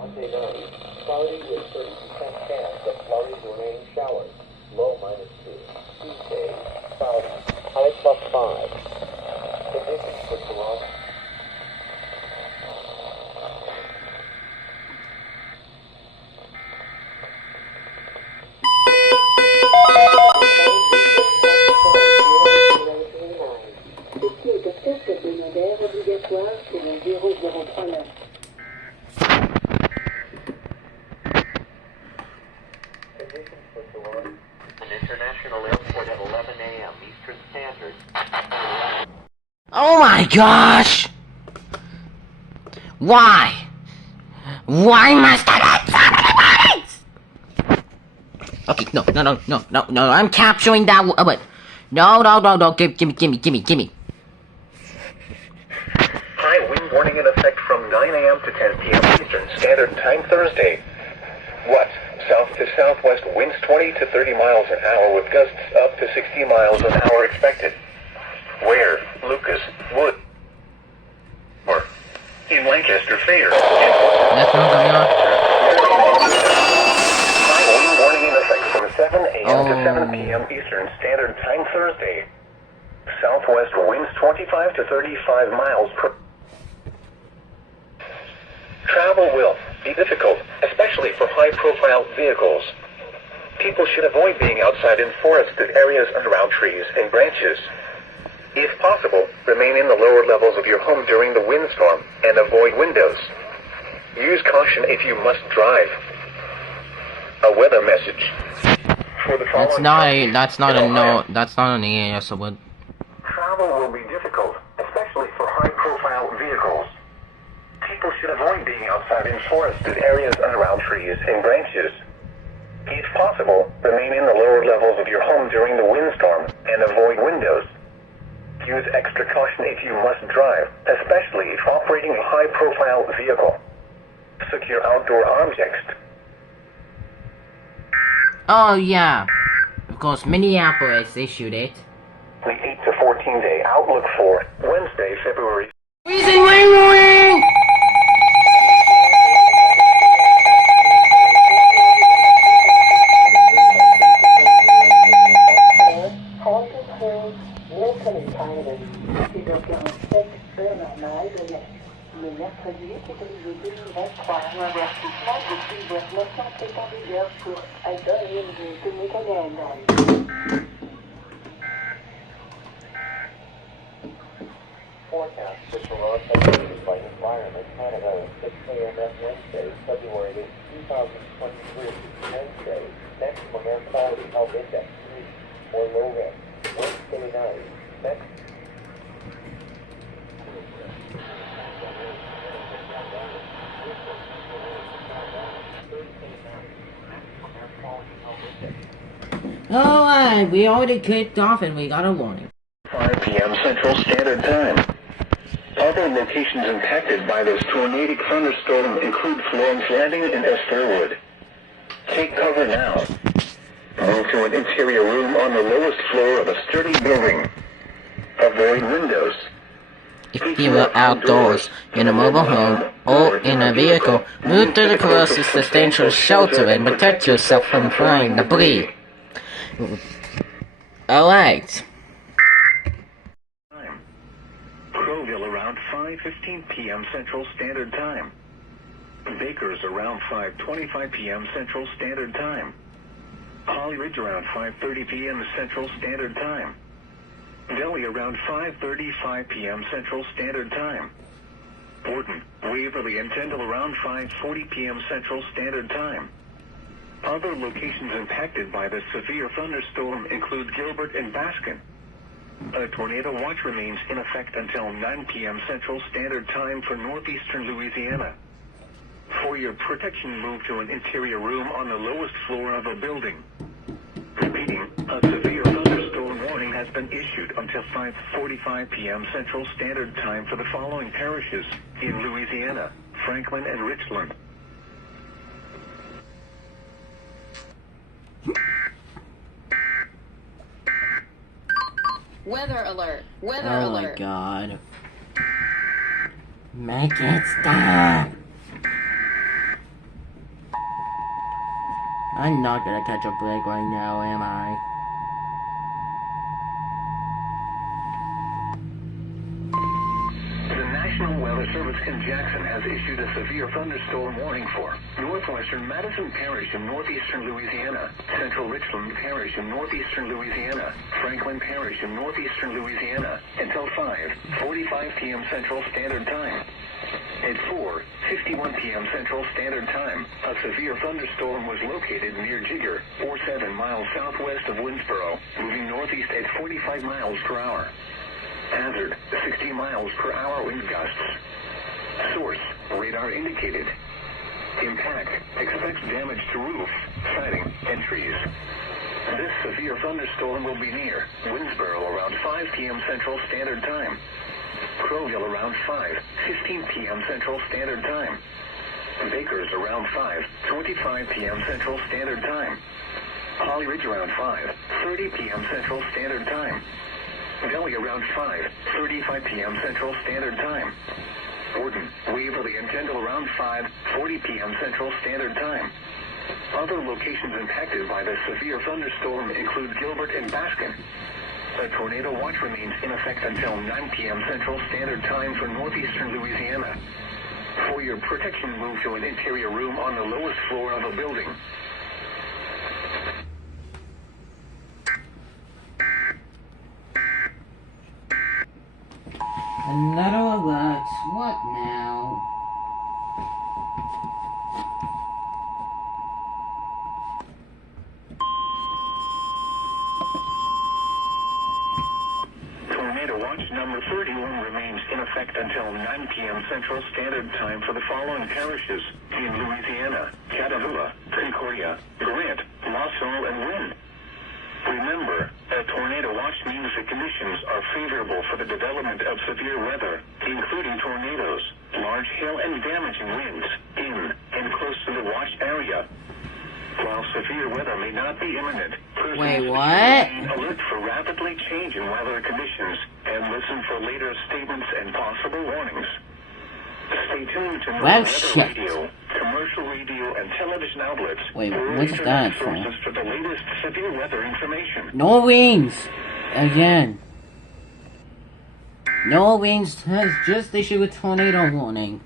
Monday night, cloudy with 30% chance of flurries or rain showers. Low -2. Tuesday, cloudy. High +5. Conditions for Toronto. Ceci est un test hebdomadaire obligatoire pour le 0039. Conditions for Toronto. An international airport at 11 a.m. Eastern Standard. Oh my gosh! Why? Why must I have so many bodies? Okay, no, I'm capturing that but no, gimme. High wind warning in effect from 9 a.m. to 10 p.m. Eastern Standard Time Thursday. What? South to southwest winds 20 to 30 miles an hour with gusts up to 60 miles an hour expected. Where? Lucas, Wood, or in Lancaster Fair. That's not coming on. High wind warning in effect from 7 a.m. to 7 p.m. Eastern Standard Time Thursday. Southwest winds 25 to 35 miles per. Travel will be difficult, especially for high-profile vehicles. People should avoid being outside in forested areas and around trees and branches. If possible, remain in the lower levels of your home during the windstorm and avoid windows. Use caution if you must drive. A weather message. For the following That's not an EAS award. Travel will be difficult, especially for high-profile vehicles. People should avoid being outside in forested areas and around trees and branches. If possible, remain in the lower levels of your home during the windstorm and avoid windows. Use extra caution if you must drive, especially if operating a high-profile vehicle. Secure outdoor objects. Oh yeah, of course Minneapolis issued it. The 8 to 14 day outlook for Wednesday, February. Reason ring! Le mercredi, février 2023, l'avertissement de civilisation est en vigueur pour iPhone et téléphone Android. Forecast for Toronto updated by Environment Canada, 6 a.m. at Wednesday, February 2023. Wednesday, maximum air quality health index 3 or low risk. Wednesday night, next. Alright, we already kicked off and we got a warning. 5 p.m. Central Standard Time. Other locations impacted by this tornadic thunderstorm include Florence Landing and Estherwood. Take cover now. Move to an interior room on the lowest floor of a sturdy building. Avoid windows. If you are outdoors, in a mobile home, or in a vehicle, move to the closest substantial shelter and protect yourself from flying debris. Alright. Crowville around 5:15 p.m. Central Standard Time. Bakers around 5:25 p.m. Central Standard Time. Holly Ridge around 5:30 p.m. Central Standard Time. Delhi around 5:35 p.m. Central Standard Time. Borden, Waverly, and Tyndall around 5:40 p.m. Central Standard Time. Other locations impacted by this severe thunderstorm include Gilbert and Baskin. A tornado watch remains in effect until 9 p.m. Central Standard Time for northeastern Louisiana. For your protection, move to an interior room on the lowest floor of a building. Repeating, a severe thunderstorm warning has been issued until 5:45 p.m. Central Standard Time for the following parishes in Louisiana: Franklin and Richland. Weather alert. Weather Oh alert. my god. Make it stop. I'm not gonna catch a break right now, am I? The National Weather Service in Jackson has issued a severe thunderstorm warning for northwestern Madison Parish in northeastern Louisiana, central Richland Parish in northeastern Louisiana, Franklin Parish in northeastern Louisiana, until 5:45 p.m. Central Standard Time. At 4:51 p.m. Central Standard Time, a severe thunderstorm was located near Jigger, 47 miles southwest of Winsboro, moving northeast at 45 miles per hour. Hazard, 60 miles per hour wind gusts. Source, radar indicated. Impact, expects damage to roof, siding, and trees. This severe thunderstorm will be near Winsboro around 5 p.m. Central Standard Time. Crowville around 5:15 p.m. Central Standard Time. Bakers around 5:25 p.m. Central Standard Time. Holly Ridge around 5:30 p.m. Central Standard Time. Delhi around 5:35 p.m. Central Standard Time. Borden, Waverly, and Kendall around 5:40 p.m. Central Standard Time. Other locations impacted by the severe thunderstorm include Gilbert and Baskin. A tornado watch remains in effect until 9 p.m. Central Standard Time for northeastern Louisiana. For your protection, move to an interior room on the lowest floor of a building. Another alert. What now? Tornado watch number 31 remains in effect until 9 p.m. Central Standard Time for the following parishes in Louisiana: Catahoula, Concordia, Grant, Mossville, and Wynn. Remember, a tornado watch means the conditions are favorable for the development of severe weather, including tornadoes, large hail, and damaging winds in and close to the watch area. While severe weather may not be imminent, Wait, persons what? should remain alert for rapidly changing weather conditions and listen for later statements and possible warnings. Stay tuned to Well, weather shit. radio, commercial radio, and television outlets. Wait, for what's internet that for? sources for the latest severe weather information. No wings! Again. No wings has just issued a tornado warning.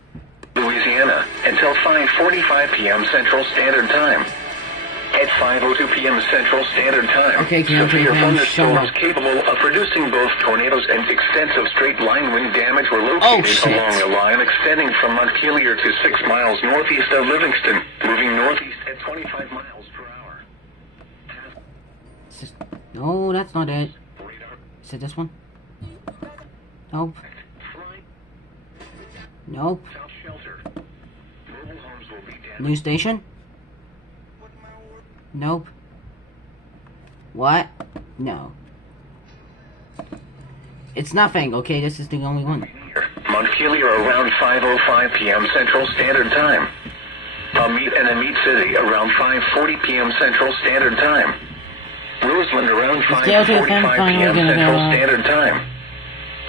Louisiana until 5:45 p.m. Central Standard Time. At 5:02 p.m. Central Standard Time, Okay, Cam, severe Cam, shut thunderstorms up. capable of producing both tornadoes and extensive straight line wind damage were Oh, located shit. along a line extending from Montpelier to 6 miles northeast of Livingston, moving northeast at 25 miles per hour. No, that's not it. Radar Is it this one? Nope. Nope. South shelter. Mobile homes will be damaged. New station? Nope. What? No. It's nothing, okay? This is the only one. Montpelier around 5:05 p.m. Central Standard Time. Amite City around 5:40 p.m. Central Standard Time. Roseland around Let's go to the 5:45 fun p.m. we're gonna Central go. Standard Time.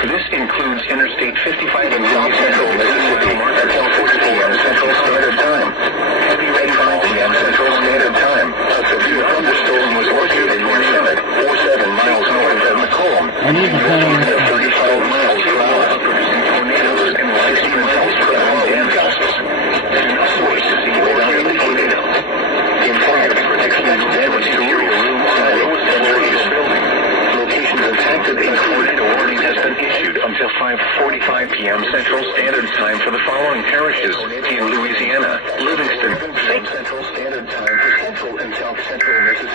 This includes Interstate 55 in South Central Mississippi until 40 p.m. Central Standard Time. Heavy rain 5 p.m. Central Standard Time. A severe thunderstorm was located near Summit, 47 miles north of McComb. I need to put on At 35 miles per hour, producing tornadoes and 60 miles per hour wind gusts. Sources radar indicated. Impact, expect damage to your room on the lowest floor of this building. Locations impacted include a warning has been issued until 5:45 p.m. Central Standard Time for the following parishes in Louisiana: Livingston, Central Standard Time for Central and South Central Mississippi.